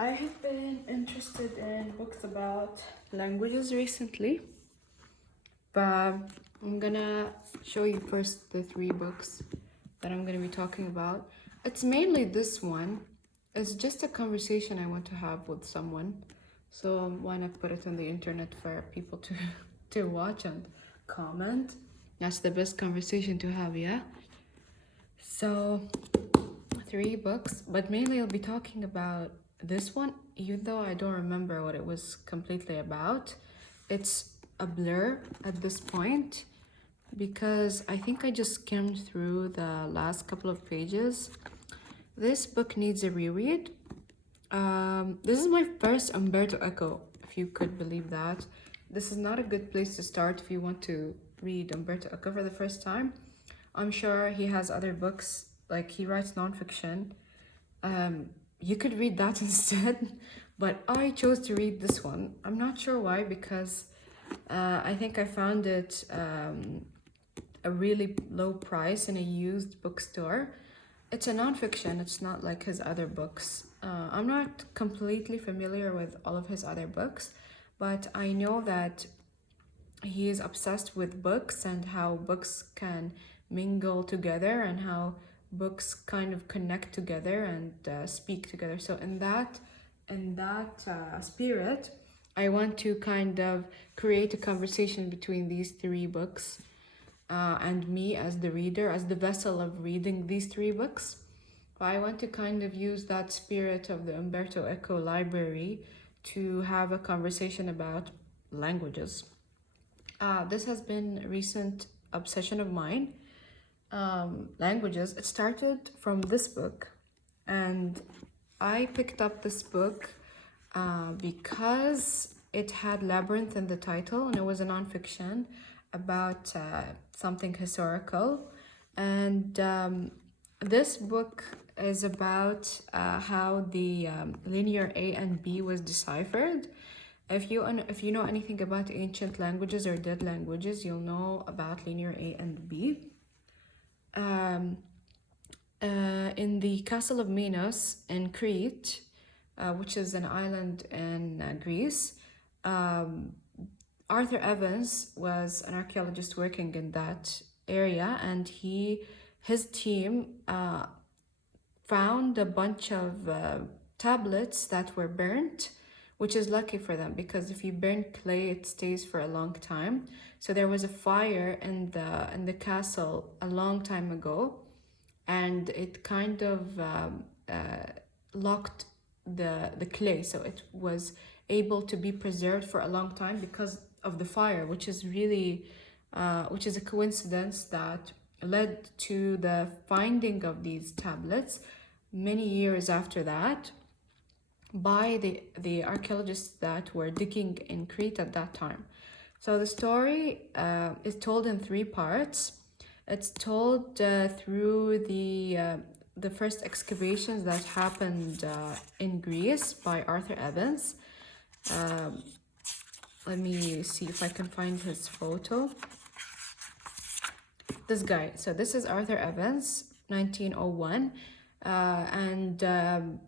I have been interested in books about languages recently, but I'm gonna show you first the three books that I'm gonna be talking about. It's mainly this one. It's just a conversation I want to have with someone. So why not put it on the internet for people to to watch and comment? That's the best conversation to have, yeah? So three books, but mainly I'll be talking about this one, even though I don't remember what it was completely about. It's a blur at this point because I think I just skimmed through the last couple of pages. This book needs a reread. This is my first Umberto Eco, if you could believe that. This is not a good place to start if you want to read Umberto Eco for the first time. I'm sure he has other books, like he writes nonfiction. You could read that instead, but I chose to read this one. I'm not sure why, because I think I found it a really low price in a used bookstore. It's a nonfiction, it's not like his other books. I'm not completely familiar with all of his other books, but I know that he is obsessed with books and how books can mingle together and how books kind of connect together and speak together. So in that spirit, I want to kind of create a conversation between these three books and me as the reader, as the vessel of reading these three books. I want to kind of use that spirit of the Umberto Eco library to have a conversation about languages. This has been a recent obsession of mine. Languages. It started from this book, and I picked up this book because it had labyrinth in the title, and it was a nonfiction about something historical. And this book is about how the linear A and B was deciphered. If you know anything about ancient languages or dead languages, you'll know about linear A and B. In the castle of Minos in Crete, which is an island in Greece, Arthur Evans was an archaeologist working in that area, and his team found a bunch of tablets that were burnt, which is lucky for them because if you burn clay, it stays for a long time. So there was a fire in the castle a long time ago, and it kind of locked the clay, so it was able to be preserved for a long time because of the fire, which is a coincidence that led to the finding of these tablets many years after that by the archaeologists that were digging in Crete at that time. So the story is told in three parts. It's told through the first excavations that happened in Greece by Arthur Evans. Let me see if I can find his photo. This guy. So this is Arthur Evans, 1901. And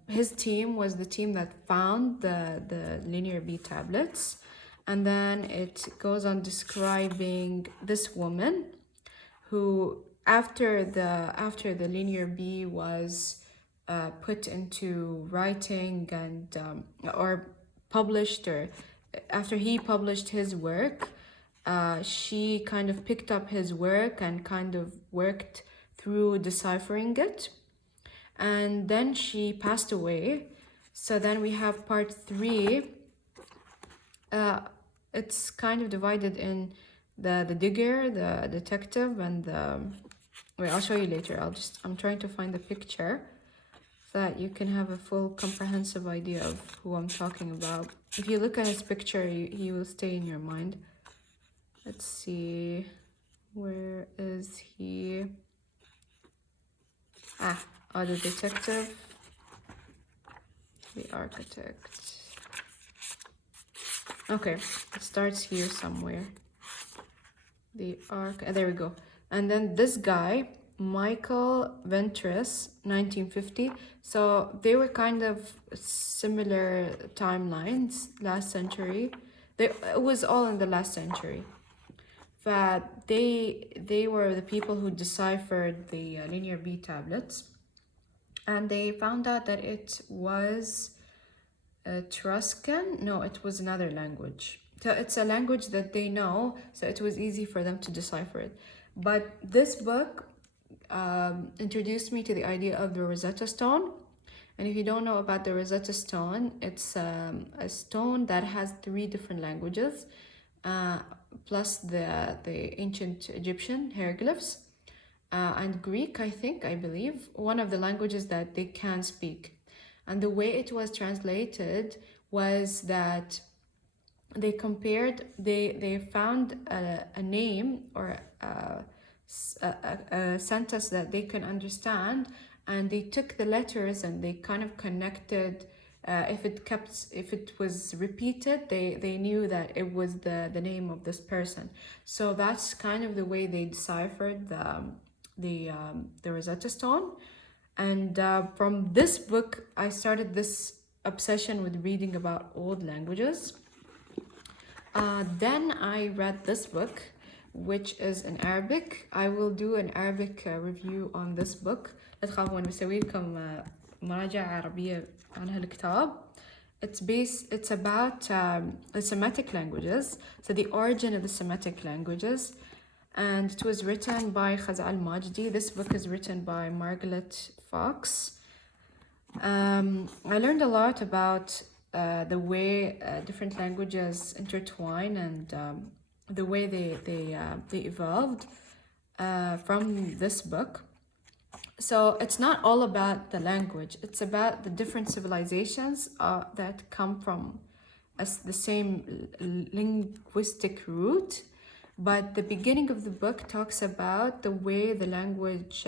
his team was the team that found the linear B tablets. And then it goes on describing this woman who, after the linear B was put into writing and or published, or after he published his work, she kind of picked up his work and kind of worked through deciphering it. And then she passed away. So then we have part 3. It's kind of divided in the digger, the detective, and the... Wait, I'll show you later. I'm trying to find the picture so that you can have a full comprehensive idea of who I'm talking about. If you look at his picture, he will stay in your mind. Let's see. Where is he? The detective, the architect. Okay, it starts here somewhere. There we go. And then this guy, Michael Ventris, 1950. So they were kind of similar timelines last century. It was all in the last century. But they were the people who deciphered the linear B tablets, and they found out that it was Etruscan. No, it was another language. So it's a language that they know, so it was easy for them to decipher it. But this book introduced me to the idea of the Rosetta Stone. And if you don't know about the Rosetta Stone, it's a stone that has 3 different languages, plus the ancient Egyptian hieroglyphs, and Greek, I believe, one of the languages that they can speak. And the way it was translated was that they found a name or a sentence that they can understand, and they took the letters and they kind of connected. If it was repeated, they knew that it was the name of this person. So that's kind of the way they deciphered the Rosetta Stone. And from this book, I started this obsession with reading about old languages. Then I read this book, which is in Arabic. I will do an Arabic review on this book. لا تخافوا، بسوي لكم مراجعة عربية عن هالكتاب. It's about the Semitic languages, so the origin of the Semitic languages, and it was written by Khazal al-Majdi. This book is written by Margaret Fox. I learned a lot about the way different languages intertwine and the way they evolved from this book. So it's not all about the language, it's about the different civilizations that come from the same linguistic root. But the beginning of the book talks about the way the language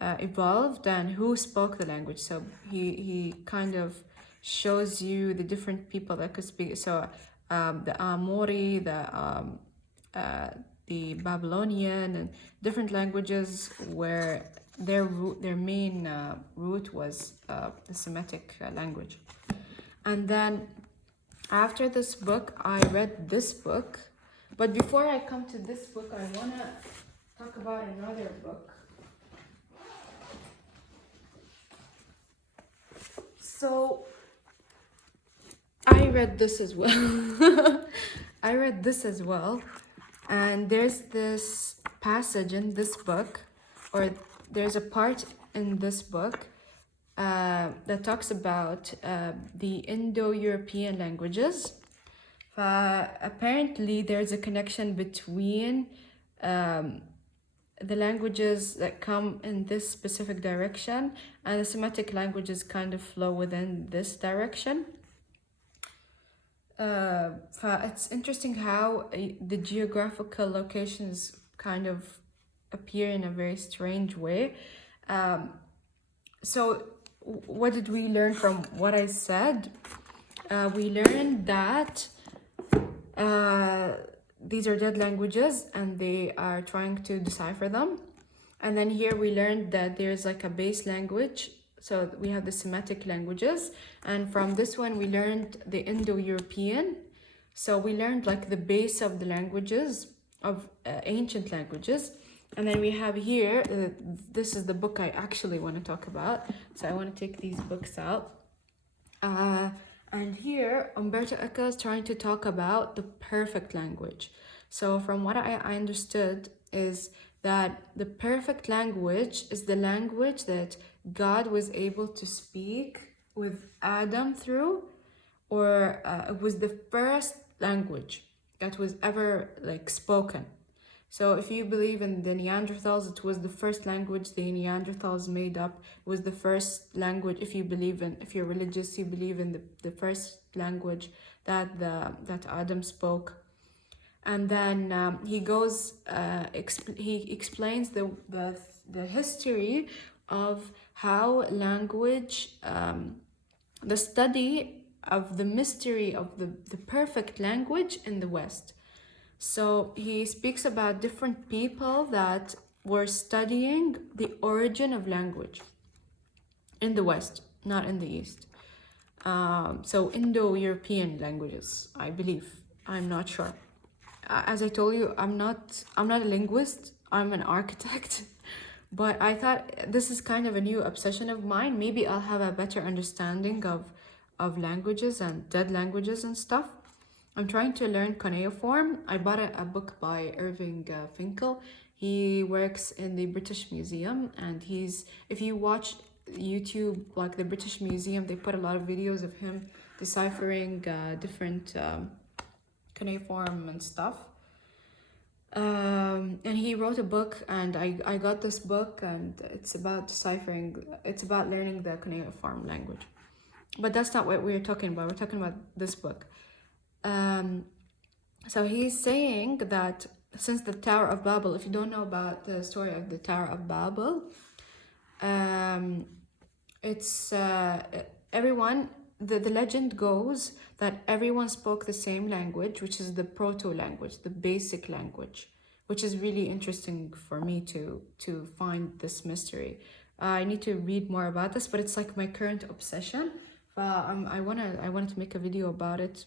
evolved and who spoke the language. So he kind of shows you the different people that could speak. So the Amori, the Babylonian, and different languages where their main root was the Semitic language. And then after this book, I read this book. But before I come to this book, I want to talk about another book. So I read this as well. And there's this passage in this book, or there's a part in this book that talks about the Indo-European languages. Apparently, there's a connection between the languages that come in this specific direction, and the Semitic languages kind of flow within this direction. It's interesting how the geographical locations kind of appear in a very strange way. So what did we learn from what I said? We learned that these are dead languages and they are trying to decipher them. And then here we learned that there's like a base language. So we have the Semitic languages, and from this one we learned the Indo-European. So we learned like the base of the languages, of ancient languages. And then we have here, this is the book I actually want to talk about. So I want to take these books out. And here, Umberto Eco is trying to talk about the perfect language. So from what I understood is that the perfect language is the language that God was able to speak with Adam through, or it was the first language that was ever like spoken. So if you believe in the Neanderthals, it was the first language the Neanderthals made up. It was the first language, if you're religious, you believe in the first language that Adam spoke. And then he goes, he explains the history of how language, the study of the mystery of the perfect language in the West. So he speaks about different people that were studying the origin of language in the West, not in the East. So Indo-European languages, I believe. I'm not sure. As I told you, I'm not a linguist. I'm an architect. But I thought this is kind of a new obsession of mine. Maybe I'll have a better understanding of languages and dead languages and stuff. I'm trying to learn cuneiform. I bought a book by Irving Finkel. He works in the British Museum, and if you watch YouTube, like the British Museum, they put a lot of videos of him deciphering different cuneiform and stuff. And he wrote a book, and I got this book, and it's about learning the cuneiform language. But that's not what we're talking about. We're talking about this book. So he's saying that since the Tower of Babel, if you don't know about the story of the Tower of Babel, it's everyone, the legend goes that everyone spoke the same language, which is the proto-language, the basic language, which is really interesting for me to find this mystery. I need to read more about this, but it's like my current obsession. I wanted to make a video about it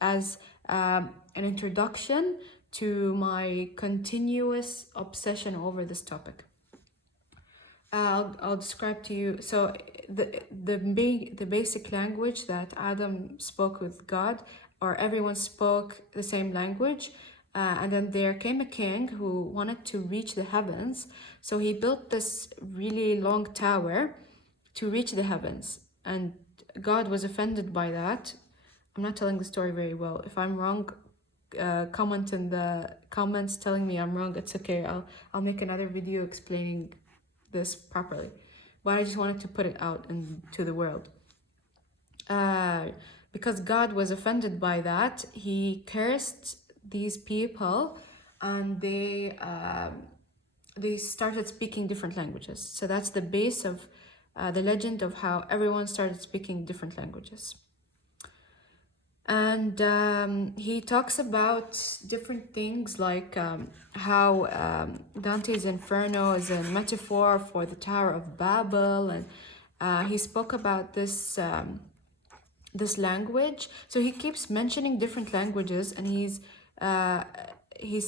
as an introduction to my continuous obsession over this topic. I'll describe to you. So the basic language that Adam spoke with God, or everyone spoke the same language, and then there came a king who wanted to reach the heavens. So he built this really long tower to reach the heavens, and God was offended by that. I'm not telling the story very well. If I'm wrong, comment in the comments telling me I'm wrong. It's okay. I'll make another video explaining this properly, but I just wanted to put it out into the world. Because God was offended by that, he cursed these people, and they started speaking different languages. So that's the base of the legend of how everyone started speaking different languages. And he talks about different things, like how Dante's Inferno is a metaphor for the Tower of Babel, and he spoke about this language. So he keeps mentioning different languages, and he's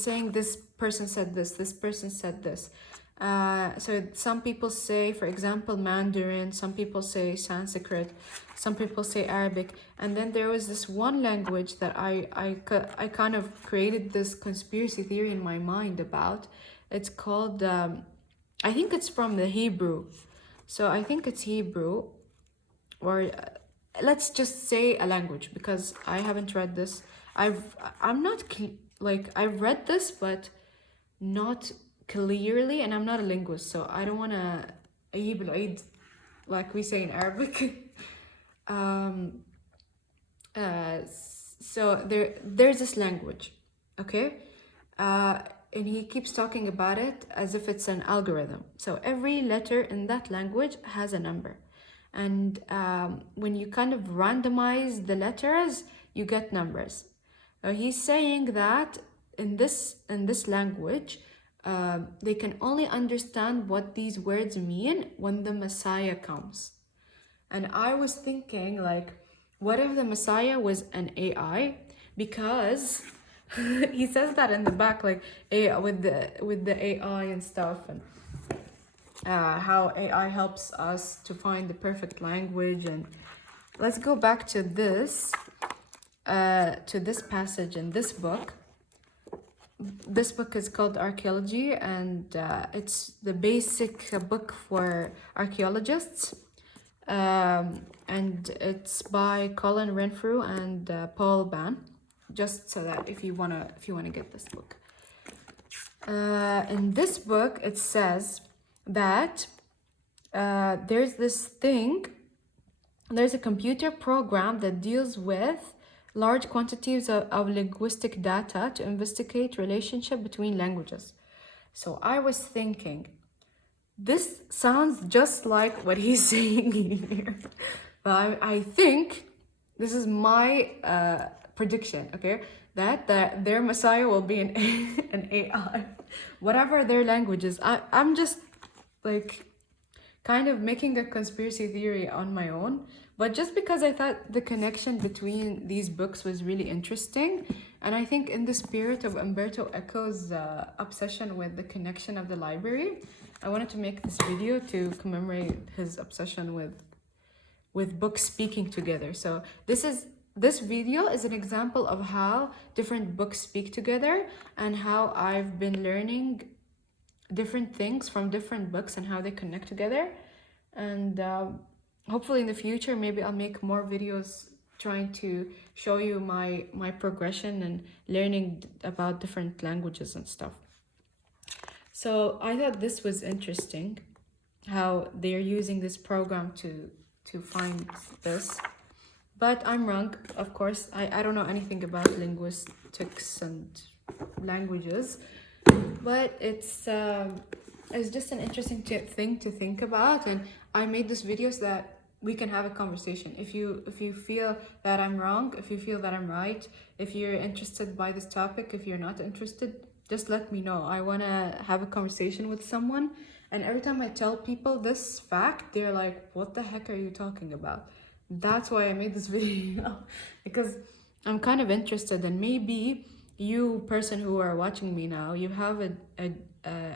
saying this person said this person said this. So some people say, for example, Mandarin, some people say Sanskrit, some people say Arabic. And then there was this one language that I kind of created this conspiracy theory in my mind about. It's called, I think it's from the Hebrew. So I think it's Hebrew, or let's just say a language, because I haven't read this. I've read this, but not clearly, and I'm not a linguist, so I don't want to أجيب العيد like we say in Arabic. So there's this language, okay, and he keeps talking about it as if it's an algorithm. So every letter in that language has a number, and when you kind of randomize the letters, you get numbers. He's saying that in this language, they can only understand what these words mean when the Messiah comes. And I was thinking, like, what if the Messiah was an AI? Because he says that in the back, like, with the AI and stuff, and how AI helps us to find the perfect language. And let's go back to this passage in this book. This book is called Archaeology, and it's the basic book for archaeologists, and it's by Colin Renfrew and Paul Ban. Just so that if you wanna get this book, in this book it says that there's a computer program that deals with large quantities of linguistic data to investigate relationship between languages. So I was thinking, this sounds just like what he's saying here. But I think this is my prediction, okay? that their Messiah will be an AI, whatever their language is. I'm just like kind of making a conspiracy theory on my own, but just because I thought the connection between these books was really interesting. And I think in the spirit of Umberto Eco's obsession with the connection of the library, I wanted to make this video to commemorate his obsession with books speaking together. So this video is an example of how different books speak together and how I've been learning different things from different books and how they connect together. And hopefully in the future, maybe I'll make more videos trying to show you my progression and learning about different languages and stuff. So I thought this was interesting, how they're using this program to find this. But I'm wrong, of course. I don't know anything about linguistics and languages, but it's just an interesting thing to think about. And I made this video so that we can have a conversation. If you feel that I'm wrong, if you feel that I'm right, if you're interested by this topic, if you're not interested, just let me know. I want to have a conversation with someone. And every time I tell people this fact, they're like, what the heck are you talking about? That's why I made this video, because I'm kind of interested. And maybe you, person who are watching me now, you have a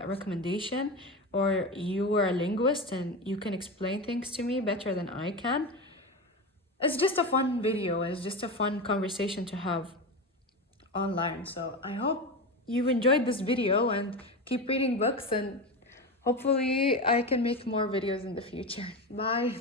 recommendation, or you are a linguist and you can explain things to me better than I can. It's just a fun video. It's just a fun conversation to have online. So I hope you enjoyed this video and keep reading books, and hopefully I can make more videos in the future. Bye.